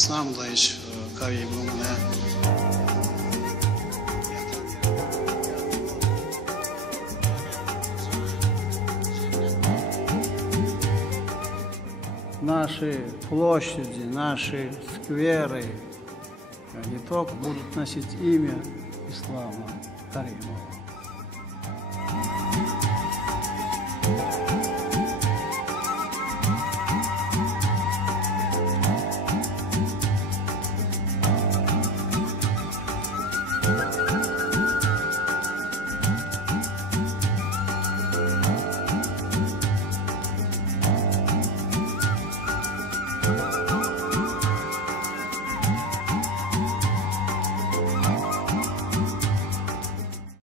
İslam Dayış Karayibim'e наши площади, наши скверы не только будут носить имя Ислама Карима,